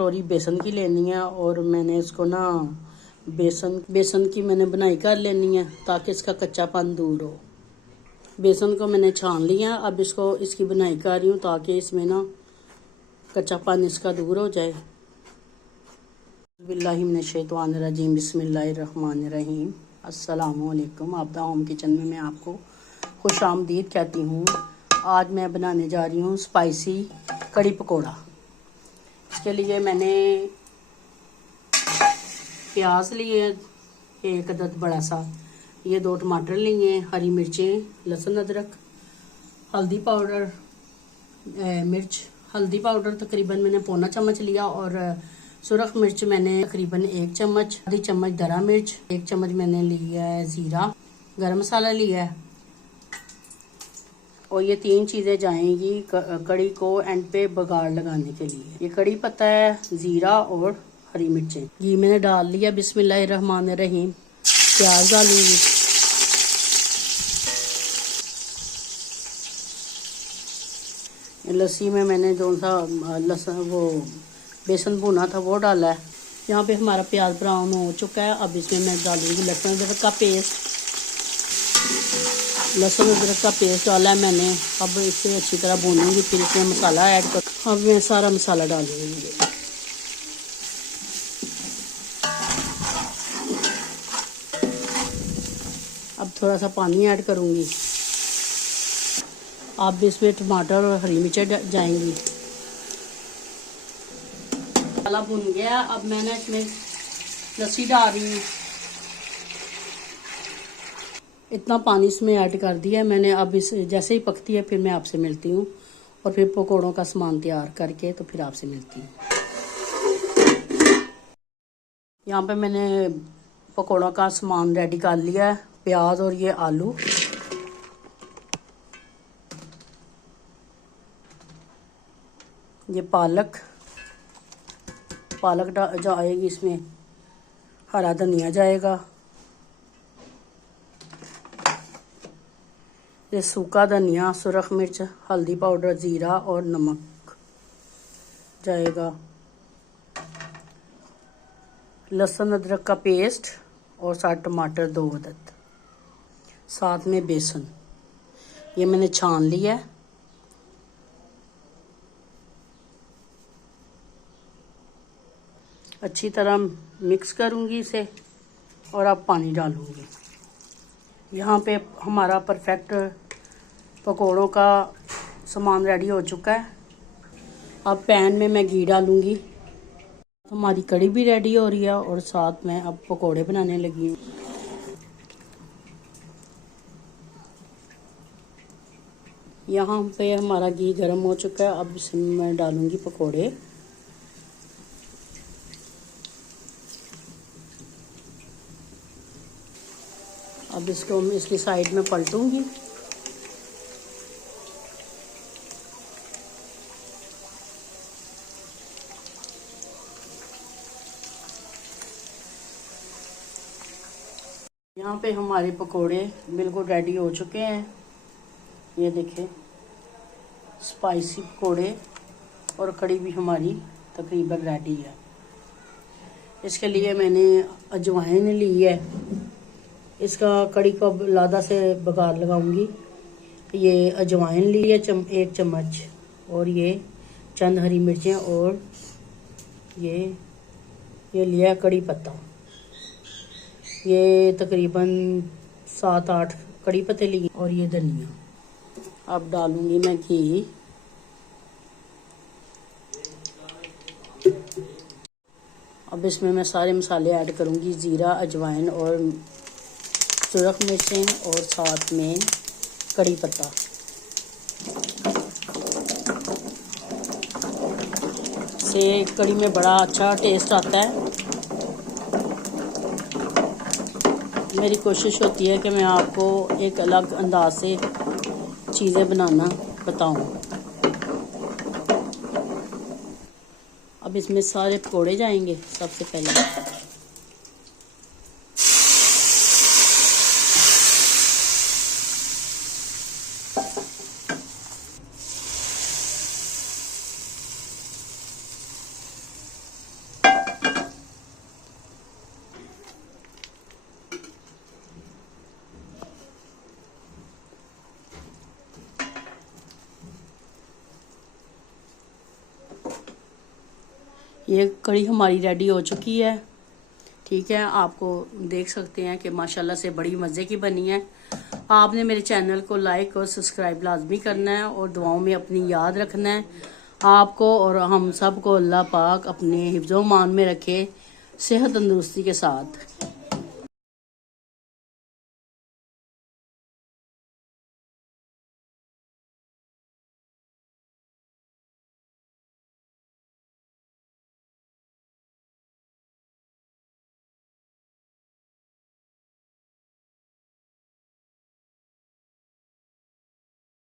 कटोरी बेसन की लेनी है और मैंने इसको ना बेसन की मैंने बनाई कर लेनी है ताकि इसका कच्चापन दूर हो। बेसन को मैंने छान लिया, अब इसकी बनाई कर रही हूँ ताकि इसमें ना कच्चापन इसका दूर हो जाए। बिस्मिल्लाहिर्रहमानिर्रहीम, बिस्मिल्लाहिर्रहमानिर्रहीम। अस्सलामुअलैकुम। आपदा होम किचन में मैं आपको खुश आमदीद कहती हूँ। आज मैं बनाने जा रही हूँ स्पाइसी कड़ी पकोड़ा। इसके लिए मैंने प्याज लिए एक अदद बड़ा सा, ये 2 टमाटर लिए, हरी मिर्चें, लहसुन, अदरक, हल्दी पाउडर, मिर्च हल्दी पाउडर तकरीबन मैंने पौना चम्मच लिया और सुरख मिर्च मैंने तकरीबन 1 चम्मच, आधी चम्मच दरा मिर्च, 1 चम्मच मैंने लिया है ज़ीरा, गरम मसाला लिया है। और ये 3 चीज़ें जाएंगी कड़ी को एंड पे बघार लगाने के लिए। ये कड़ी पत्ता है, ज़ीरा और हरी मिर्चें। घी मैंने डाल लिया। बिस्मिल्लाहिर्रहमानिर्रहीम। प्याज डालूंगी। लस्सी में मैंने जो सा बेसन भुना था वो डाला है। यहाँ पे हमारा प्याज ब्राउन हो चुका है। अब इसमें मैं डालूंगी लहसुन अदरक का पेस्ट। लहसुन अदरक का पेस्ट डाला है मैंने। अब इसे अच्छी तरह भूनूंगी, फिर इसमें मसाला ऐड कर। अब मैं सारा मसाला डालूंगी। अब थोड़ा सा पानी ऐड करूंगी। अब इसमें टमाटर और हरी मिर्चें जाएंगी। मसाला भुन गया। अब मैंने इसमें लस्सी डाल रही हूँ। इतना पानी इसमें ऐड कर दिया मैंने। अब इस जैसे ही पकती है फिर मैं आपसे मिलती हूँ और फिर पकौड़ों का सामान तैयार करके तो फिर आपसे मिलती हूँ। यहाँ पे मैंने पकौड़ों का सामान रेडी कर लिया है। प्याज और ये आलू, ये पालक जाएगी इसमें, हरा धनिया जाएगा, ये सूखा धनिया, सुरख मिर्च, हल्दी पाउडर, ज़ीरा और नमक जाएगा, लहसुन अदरक का पेस्ट और 7 टमाटर 2 अदद, साथ में बेसन ये मैंने छान लिया है। अच्छी तरह मिक्स करूंगी इसे और अब पानी डालूंगी। यहाँ पे हमारा परफेक्ट पकोड़ों का सामान रेडी हो चुका है। अब पैन में मैं घी डालूंगी। हमारी कड़ी भी रेडी हो रही है और साथ में अब पकोड़े बनाने लगी हूँ। यहाँ पे हमारा घी गर्म हो चुका है। अब इसमें मैं डालूंगी पकोड़े। अब इसको मैं इसकी साइड में पलटूंगी। यहाँ पे हमारे पकोड़े बिल्कुल रेडी हो चुके हैं। ये देखें, स्पाइसी पकोड़े और कड़ी भी हमारी तकरीबन रेडी है। इसके लिए मैंने अजवाइन ली है। इसका कड़ी को लादा से बघार लगाऊंगी। ये अजवाइन ली है 1 चम्मच और ये चंद हरी मिर्चें और ये लिया कड़ी पत्ता। ये तकरीबन 7-8 कड़ी पत्ते लिए और ये धनिया। अब डालूंगी मैं घी। अब इसमें मैं सारे मसाले ऐड करूंगी, ज़ीरा, अजवाइन और सुरख मिर्चें और साथ में कड़ी पत्ता। से कड़ी में बड़ा अच्छा टेस्ट आता है। मेरी कोशिश होती है कि मैं आपको एक अलग अंदाज से चीज़ें बनाना बताऊं। अब इसमें सारे पकोड़े जाएंगे सबसे पहले। ये कड़ी हमारी रेडी हो चुकी है। ठीक है, आपको देख सकते हैं कि माशाल्लाह से बड़ी मज़े की बनी है। आपने मेरे चैनल को लाइक और सब्सक्राइब लाजमी करना है और दुआओं में अपनी याद रखना है। आपको और हम सब को अल्लाह पाक अपने हिफ्ज़ो मान में रखे, सेहत तंदुरुस्ती के साथ।